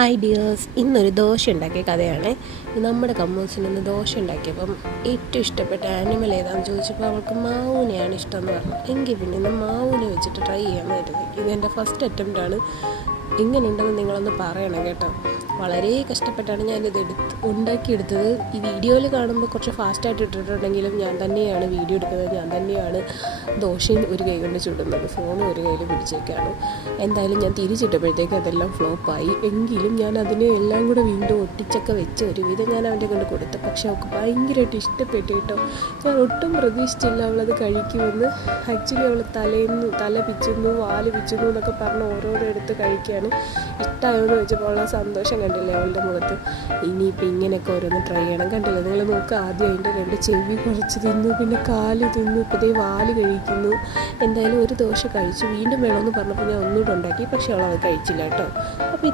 Hi dears, ഇന്നൊരു ദോശ ഉണ്ടാക്കിയ കഥയാണ്. നമ്മുടെ കമ്മൂസിനൊന്ന് ദോശ ഉണ്ടാക്കിയപ്പം ഏറ്റവും ഇഷ്ടപ്പെട്ട ആനിമൽ ഏതാണെന്ന് ചോദിച്ചപ്പോൾ അവൾക്ക് മാവൂനെയാണ് ഇഷ്ടം എന്ന് പറഞ്ഞു. എങ്കിൽ പിന്നെ ഇന്ന് മാവൂനെ വെച്ചിട്ട് ട്രൈ ചെയ്യാമെന്ന് കരുതി. ഇതെൻ്റെ ഫസ്റ്റ് അറ്റംപ്റ്റാണ്. എങ്ങനെയുണ്ടെന്ന് നിങ്ങളൊന്ന് പറയണം കേട്ടോ. വളരെ കഷ്ടപ്പെട്ടാണ് ഞാനിത് ഉണ്ടാക്കിയെടുത്തത്. ഈ വീഡിയോയിൽ കാണുമ്പോൾ കുറച്ച് ഫാസ്റ്റായിട്ട് ഇട്ടിട്ടുണ്ടെങ്കിലും ഞാൻ തന്നെയാണ് വീഡിയോ എടുക്കുന്നത്, ഞാൻ തന്നെയാണ് ദോശയും ഒരു കൈ കൊണ്ട് ചുടുന്നത്, ഫോണും ഒരു കയ്യിൽ പിടിച്ചേക്കാണ്. എന്തായാലും ഞാൻ തിരിച്ചിട്ടപ്പോഴത്തേക്ക് അതെല്ലാം ഫ്ലോപ്പായി. എങ്കിലും ഞാൻ അതിനെ എല്ലാം കൂടെ വീണ്ടും ഒട്ടിച്ചൊക്കെ വെച്ച് ഒരുവിധം ഞാൻ അവൻ്റെ കൊണ്ട് കൊടുത്തു. പക്ഷെ അവൾക്ക് ഭയങ്കരമായിട്ട് ഇഷ്ടപ്പെട്ടു കേട്ടോ. ഞാൻ ഒട്ടും പ്രതീക്ഷിച്ചില്ല അവളത് കഴിക്കുമെന്ന്. ആക്ച്വലി അവൾ തല പിച്ചുന്നു, വാല് പിച്ചുന്നു എന്നൊക്കെ പറഞ്ഞ് ഓരോരോ എടുത്ത് കഴിക്കുകയാണ്. ഇഷ്ടമായോന്ന് വെച്ചപ്പോൾ ഉള്ള സന്തോഷം കണ്ടില്ലേ അവളുടെ മുഖത്ത്. ഇനിയിപ്പോൾ ഇങ്ങനെയൊക്കെ ഓരോന്ന് ട്രൈ ചെയ്യണം. കണ്ടില്ലേ നിങ്ങൾ നോക്കുക, ആദ്യം അതിൻ്റെ 2 ചെവി കുറച്ച് തിന്നു, പിന്നെ കാല് തിന്നു, ഇപ്പോഴത്തേ വാല് കഴിക്കുന്നു. എന്തായാലും ഒരു ദോശ കഴിച്ചു. വീണ്ടും വേണമെന്ന് പറഞ്ഞപ്പോൾ ഞാൻ ഒന്നുകൂടെ ഉണ്ടാക്കി, പക്ഷേ അവളത് കഴിച്ചില്ല കേട്ടോ. അപ്പോൾ